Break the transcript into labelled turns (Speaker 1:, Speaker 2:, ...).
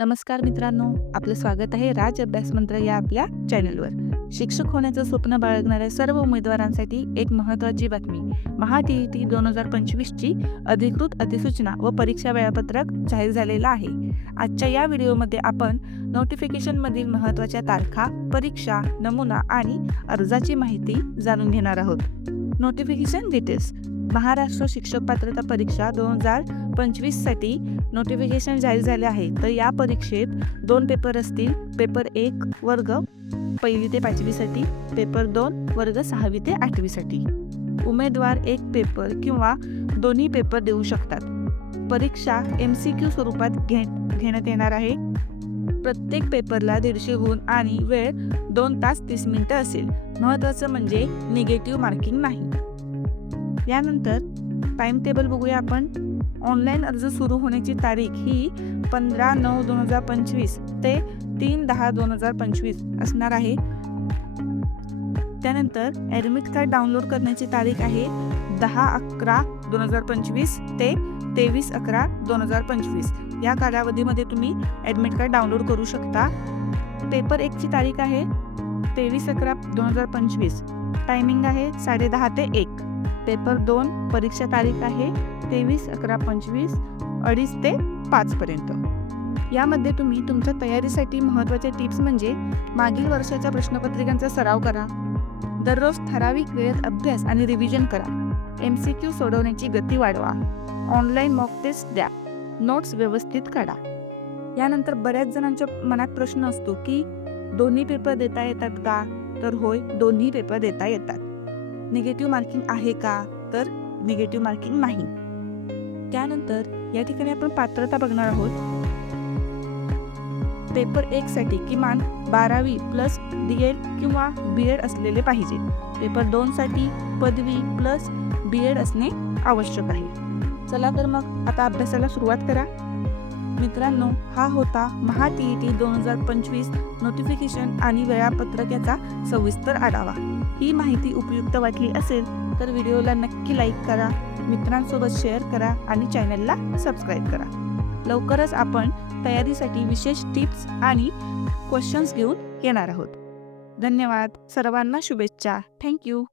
Speaker 1: नमस्कार मित्रांनो आपलं स्वागत आहे राज अभ्यास मंत्र या आपल्या चॅनलवर. शिक्षक होण्याचं स्वप्न बाळगणाऱ्या सर्व उमेदवारांसाठी एक महत्त्वाची बातमी. महा टी ई टी दोन हजार पंचवीसची अधिकृत अधिसूचना व परीक्षा वेळापत्रक जाहीर झालेलं आहे. आजच्या या व्हिडिओमध्ये आपण नोटिफिकेशनमधील महत्त्वाच्या तारखा परीक्षा नमुना आणि अर्जाची माहिती जाणून घेणार आहोत. नोटिफिकेशन डिटेल्स महाराष्ट्र शिक्षक पात्रता परीक्षा दोन हजार पंचवीससाठी नोटिफिकेशन जाहीर झाले आहे. तर या परीक्षेत दोन पेपर असतील. पेपर एक वर्ग पहिली ते पाचवीसाठी पेपर दोन वर्ग सहावी ते आठवीसाठी उमेदवार एक पेपर किंवा दोन्ही पेपर देऊ शकतात. परीक्षा एम सी क्यू स्वरूपात घे घेण्यात येणार आहे. प्रत्येक पेपरला दीडशे गुण आणि वेळ दोन तास तीस मिनिटं असेल. महत्त्वाचं म्हणजे निगेटिव्ह मार्किंग नाही. यानंतर टाइम टेबल बघूया आपण. ऑनलाईन अर्ज सुरू होण्याची तारीख ही पंधरा नऊ दोन हजार पंचवीस ते तीन दहा दोन हजार पंचवीस असणार आहे. त्यानंतर ॲडमिट कार्ड डाउनलोड करण्याची तारीख आहे दहा अकरा दोन हजार पंचवीस ते तेवीस अकरा दोन हजार पंचवीस. या कालावधीमध्ये तुम्ही ॲडमिट कार्ड डाउनलोड करू शकता. पेपर एकची तारीख आहे तेवीस अकरा दोन हजार पंचवीस. टायमिंग आहे साडेदहा ते एक. पेपर दोन परीक्षा तारीख आहे तेवीस अकरा पंचवीस अडीच ते पाचपर्यंत यामध्ये तुम्ही तुमच्या तयारीसाठी महत्त्वाचे टिप्स म्हणजे मागील वर्षाच्या प्रश्नपत्रिकांचा सराव करा. दररोज ठराविक वेळेत अभ्यास आणि रिव्हिजन करा. एम सी क्यू सोडवण्याची गती वाढवा. ऑनलाईन मॉक टेस्ट द्या. नोट्स व्यवस्थित काढा. यानंतर बऱ्याच जणांच्या मनात प्रश्न असतो की दोन्ही पेपर देता येतात का? तर होय दोन्ही पेपर देता येतात. निगेटिव्ह मार्किंग आहे का? तर निगेटिव्ह मार्किंग नाही. त्यानंतर या ठिकाणी आपण पात्रता बघणार आहोत. पेपर एक साठी किमान बारावी प्लस डी एड किंवा बी एड असलेले पाहिजे. पेपर दोन साठी पदवी प्लस बी एड असणे आवश्यक आहे. चला तर मग आता अभ्यासाला सुरुवात करा. मित्रांनो हा होता महा टी ई टी दोन हजार पंचवीस नोटिफिकेशन आणि वेळापत्रक याचा सविस्तर आढावा. ही माहिती उपयुक्त वाटली असेल तर व्हिडिओला नक्की लाईक करा मित्रांसोबत शेअर करा आणि चॅनलला सबस्क्राईब करा. लवकरच आपण तयारीसाठी विशेष टिप्स आणि क्वेश्चन्स घेऊन येणार आहोत. धन्यवाद. सर्वांना शुभेच्छा. थँक्यू